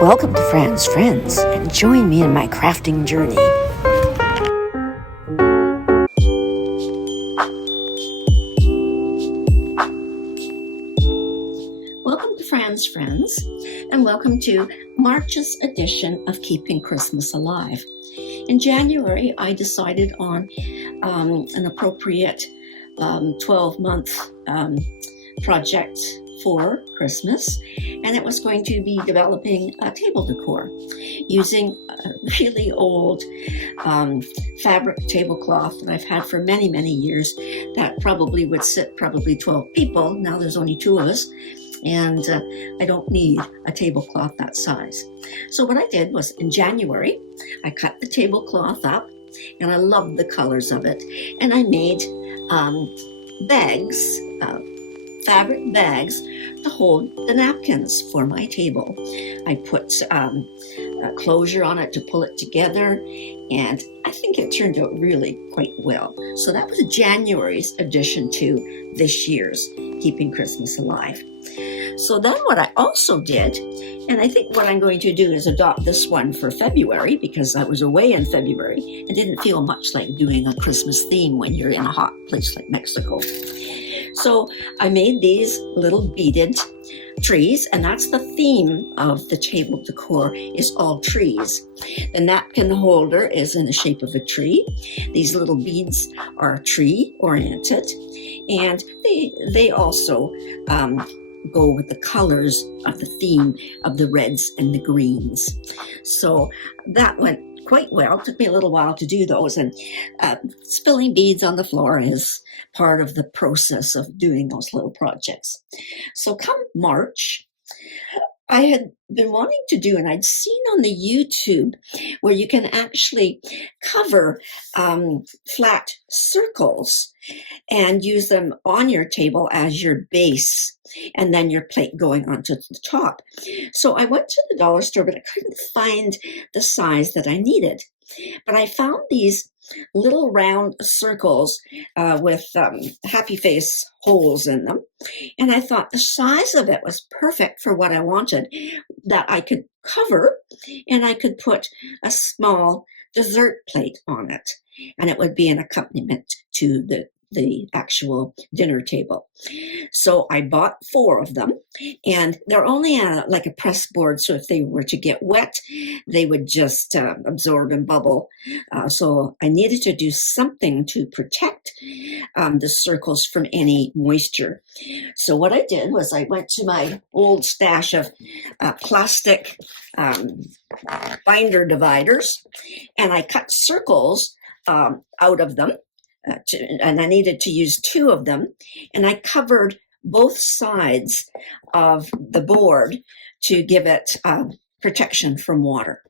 Welcome to Fran's Friends, and join me in my crafting journey. Welcome to Fran's Friends, and welcome to March's edition of Keeping Christmas Alive. In January, I decided on an appropriate 12-month project for Christmas, and it was going to be developing a table decor using a really old fabric tablecloth that I've had for many, many years that probably would sit 12 people. Now there's only 2 of us, and I don't need a tablecloth that size. So what I did was in January, I cut the tablecloth up, and I loved the colors of it, and I made bags, fabric bags to hold the napkins for my table. I put a closure on it to pull it together, and I think it turned out really quite well. So that was January's addition to this year's Keeping Christmas Alive. So then what I also did, and I think what I'm going to do is adopt this one for February, because I was away in February and didn't feel much like doing a Christmas theme when you're in a hot place like Mexico. So I made these little beaded trees, and that's the theme of the table decor, is all trees. The napkin holder is in the shape of a tree. These little beads are tree oriented, and they also go with the colors of the theme of the reds and the greens. So that went quite well. It took me a little while to do those, and spilling beads on the floor is part of the process of doing those little projects. So come March, I had been wanting to do, and I'd seen on the YouTube where you can actually cover flat circles and use them on your table as your base, and then your plate going onto the top. So I went to the dollar store, but I couldn't find the size that I needed. But I found these little round circles with happy face holes in them. And I thought the size of it was perfect for what I wanted, that I could cover, and I could put a small dessert plate on it, and it would be an accompaniment to the actual dinner table. So I bought 4 of them, and they're only like a press board, so if they were to get wet, they would just absorb and bubble. So I needed to do something to protect the circles from any moisture. So what I did was I went to my old stash of plastic binder dividers, and I cut circles out of them. And I needed to use 2 of them, and I covered both sides of the board to give it protection from water.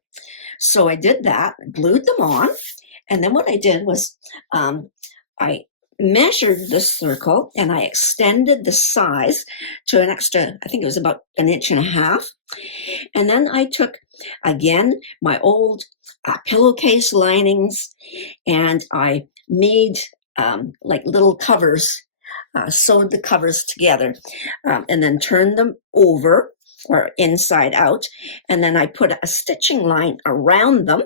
So I did that, glued them on, and then what I did was I measured the circle, and I extended the size to an extra, I think it was about 1.5 inches. And then I took, again, my old pillowcase linings, and I made like little covers, sewed the covers together, and then turned them over or inside out. And then I put a stitching line around them.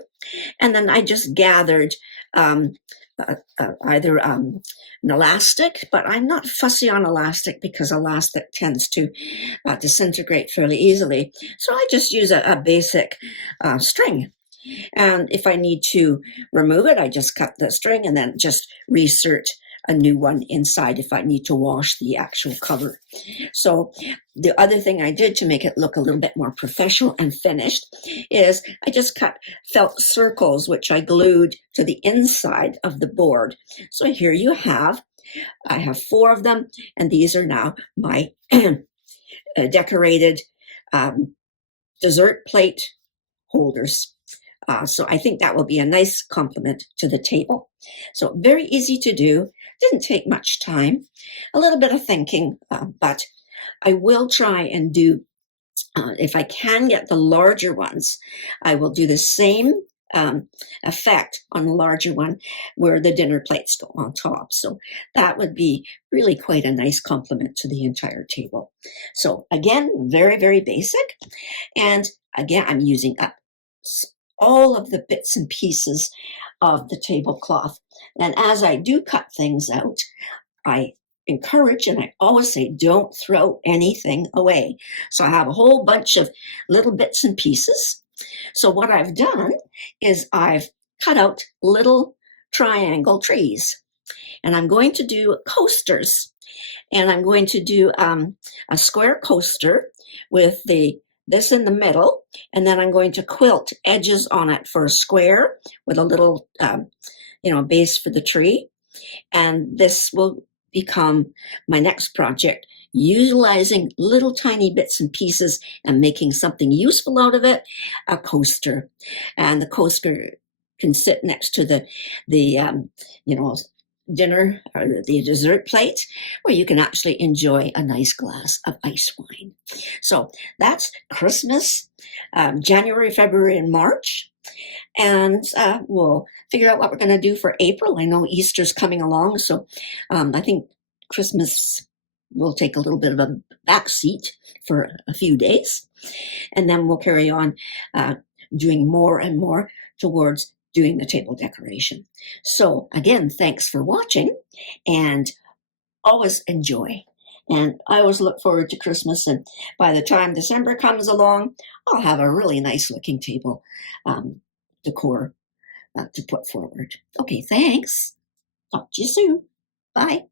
And then I just gathered either an elastic, but I'm not fussy on elastic because elastic tends to disintegrate fairly easily. So I just use a basic string. And if I need to remove it, I just cut the string and then just reinsert a new one inside if I need to wash the actual cover. So the other thing I did to make it look a little bit more professional and finished is I just cut felt circles, which I glued to the inside of the board. So here you have, I have 4 of them, and these are now my decorated dessert plate holders. So I think that will be a nice complement to the table. So very easy to do. Didn't take much time. A little bit of thinking, but I will try and do, if I can get the larger ones, I will do the same effect on the larger one where the dinner plates go on top. So that would be really quite a nice complement to the entire table. So again, very, very basic. And again, I'm using up all of the bits and pieces of the tablecloth. And as I do cut things out, I encourage and I always say, don't throw anything away. So I have a whole bunch of little bits and pieces. So what I've done is I've cut out little triangle trees, and I'm going to do coasters. And I'm going to do a square coaster with this in the middle, and then I'm going to quilt edges on it for a square with a little base for the tree. And this will become my next project, utilizing little tiny bits and pieces and making something useful out of it, a coaster. And the coaster can sit next to the dinner or the dessert plate, where you can actually enjoy a nice glass of ice wine. So that's Christmas, January, February, and March. And we'll figure out what we're going to do for April. I know Easter's coming along, so I think Christmas will take a little bit of a back seat for a few days. And then we'll carry on doing more and more towards doing the table decoration. So again, thanks for watching, and always enjoy. And I always look forward to Christmas, and by the time December comes along, I'll have a really nice looking table decor to put forward. Okay, thanks. Talk to you soon. Bye.